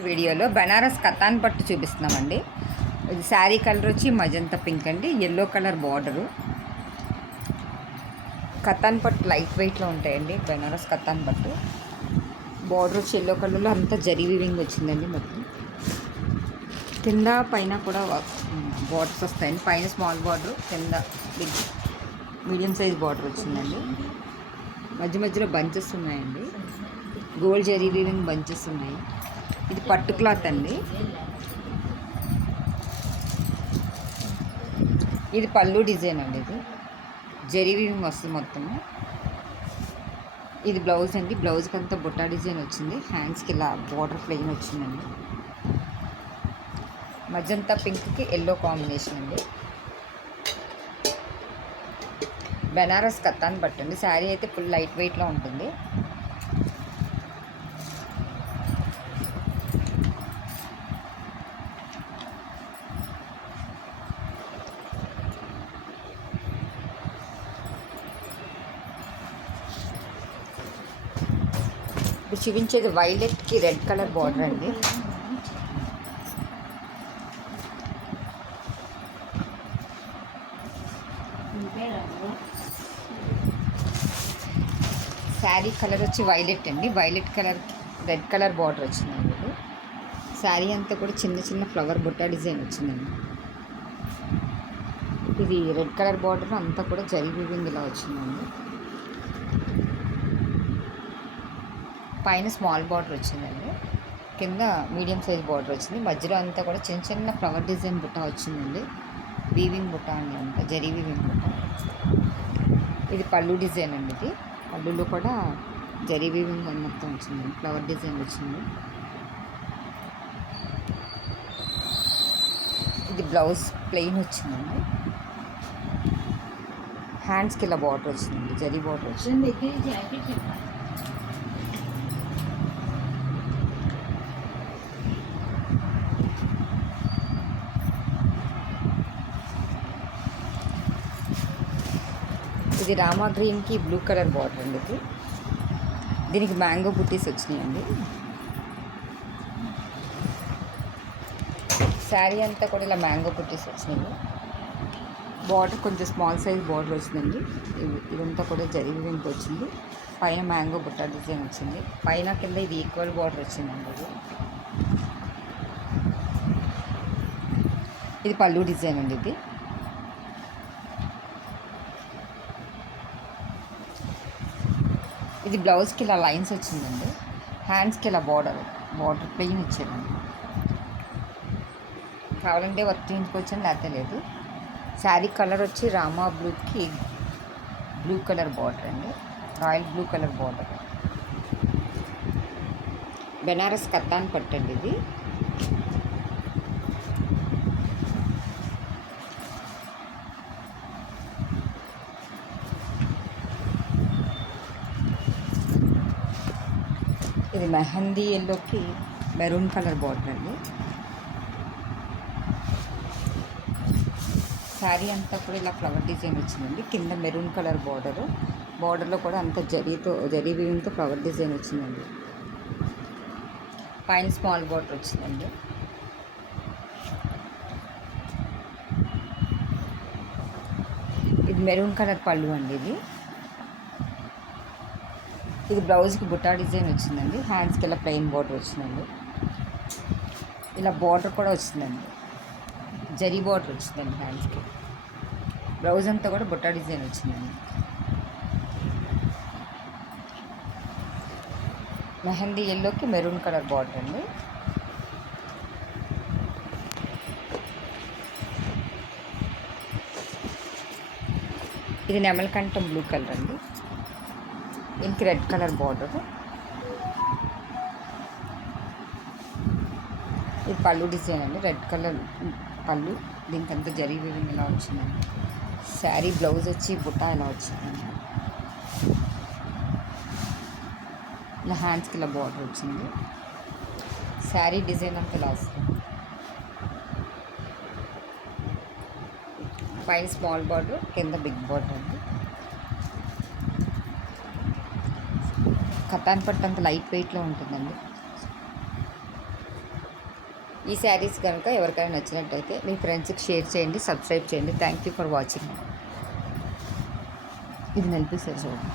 వీడియోలో బనారస్ కతాన్ పట్టు చూపిస్తున్నామండి. ఇది శారీ కలర్ వచ్చి మజంతా పింక్ అండి, ఎల్లో కలర్ బార్డరు. కతాన్ పట్టు లైట్ వెయిట్లో ఉంటాయండి. బనారస్ కతాన్ పట్టు బార్డర్ వచ్చి ఎల్లో కలర్లో అంతా జరీ వీవింగ్ వచ్చిందండి. మొత్తం కింద పైన కూడా బార్డర్స్ వస్తాయండి. పైన స్మాల్ బార్డర్, కింద బిగ్ మీడియం సైజ్ బార్డర్ వచ్చిందండి. మధ్య మధ్యలో బంచెస్ ఉన్నాయండి. గోల్డ్ జరీ వీవింగ్ బంచెస్ ఉన్నాయి. ఇది పట్టు క్లాత్ అండి. ఇది పళ్ళు డిజైన్ అండి. ఇది జరీ వీవింగ్ వస్తుంది మొత్తము. ఇది బ్లౌజ్ అండి. బ్లౌజ్కి అంతా బుట్టా డిజైన్ వచ్చింది. హ్యాండ్స్కి ఇలా బార్డర్ ప్లెయిన్ వచ్చిందండి. మజంతా పింక్కి ఎల్లో కాంబినేషన్ అండి. బెనారస్ కతాన్ పట్టండి. శారీ అయితే ఫుల్ లైట్ వెయిట్లో ఉంటుంది. ఇప్పుడు చూపించేది వైలెట్కి రెడ్ కలర్ బార్డర్ అండి. శారీ కలర్ వచ్చి వైలెట్ అండి. Violet colour red colour border వచ్చిందండి. ఇది శారీ అంతా కూడా చిన్న చిన్న ఫ్లవర్ బుట్ట డిజైన్ వచ్చిందండి. ఇది రెడ్ కలర్ బార్డర్ అంతా కూడా జరీ వీవింగ్ ఇలా వచ్చిందండి. పైన స్మాల్ బార్డర్ వచ్చిందండి. కింద మీడియం సైజ్ బార్డర్ వచ్చింది. మధ్యలో అంతా కూడా చిన్న చిన్న ఫ్లవర్ డిజైన్ బుట్ట వచ్చిందండి. వీవింగ్ బుట్ట అండి, అంతా జరీ వీవింగ్ బుట్ట. ఇది పళ్ళు డిజైన్ అండి. ఇది పళ్ళులో కూడా జరీ వీవింగ్ మొత్తం వచ్చిందండి. ఫ్లవర్ డిజైన్ వచ్చింది. ఇది బ్లౌజ్ ప్లెయిన్ వచ్చిందండి. హ్యాండ్స్కి ఇలా బార్డర్ వచ్చిందండి, జరీ బార్డర్ వచ్చింది. ఇది రామా గ్రీన్కి బ్లూ కలర్ బార్డర్ అండి. ఇది దీనికి మ్యాంగో బుట్టీస్ వచ్చినాయండి. శారీ అంతా కూడా ఇలా మ్యాంగో బుట్టీస్ వచ్చినాయి. బార్డర్ కొంచెం స్మాల్ సైజ్ బార్డర్ వచ్చిందండి. ఇదంతా కూడా జరీ వీవింగ్ వచ్చింది. పైన మ్యాంగో బుట్ట డిజైన్ వచ్చింది. పైన కింద ఇది ఈక్వల్ బార్డర్ వచ్చిందండి. ఇది పళ్ళు డిజైన్ అండి. ఇది బ్లౌజ్కి ఇలా లైన్స్ వచ్చిందండి. హ్యాండ్స్కి ఇలా బార్డర్ ప్లెయిన్ ఇచ్చారండి. కావాలంటే వర్క్ చేయించుకోవచ్చండి, లేకపోతే లేదు. శారీ కలర్ వచ్చి రామా బ్లూకి బ్లూ కలర్ బార్డర్ అండి, royal blue colour border. Banaras కతాన్ పట్టండి. ఇది ఇది మెహందీ ఎల్లోకి మెరూన్ కలర్ బార్డర్ అండి. శారీ అంతా కూడా ఇలా ఫ్లవర్ డిజైన్ వచ్చిందండి. కింద మెరూన్ కలర్ బార్డర్లో కూడా అంత జరీ వీవింగ్తో ఫ్లవర్ డిజైన్ వచ్చిందండి. పైన స్మాల్ బార్డర్ వచ్చిందండి. ఇది మెరూన్ కలర్ పళ్ళు అండి. ఇది బ్లౌజ్కి బుట్టా డిజైన్ వచ్చిందండి. హ్యాండ్స్కి ఇలా ప్లెయిన్ బార్డర్ వచ్చిందండి. ఇలా బార్డర్ కూడా వచ్చిందండి, జరీ బార్డర్ వచ్చిందండి హ్యాండ్స్కి. బ్లౌజ్ అంతా కూడా బుట్టా డిజైన్ వచ్చిందండి. మెహందీ ఎల్లోకి మెరూన్ కలర్ బార్డర్ అండి. ఇది నెమలకంఠం బ్లూ కలర్ అండి. దీనికి రెడ్ కలర్ బార్డర్. ఇది పళ్ళు డిజైన్ అండి. రెడ్ కలర్ పళ్ళు, దీనికి అంతా జరీ వీవింగ్ ఇలా వచ్చిందండి. శారీ బ్లౌజ్ వచ్చి బుట్ట ఇలా వచ్చిందండి. ఇలా హ్యాండ్స్కి ఇలా బార్డర్ వచ్చింది. శారీ డిజైన్ అంతా ఇలా వస్తుంది. పైన స్మాల్ బార్డర్, కింద బిగ్ బార్డర్ అండి. కతాన్ పట్టు అంత లైట్ వెయిట్లో ఉంటుందండి. ఈ శారీస్ కనుక ఎవరికైనా నచ్చినట్టయితే మీ ఫ్రెండ్స్కి షేర్ చేయండి, సబ్స్క్రైబ్ చేయండి. Thank you for watching. ఇది నలిపేసారు చూడండి.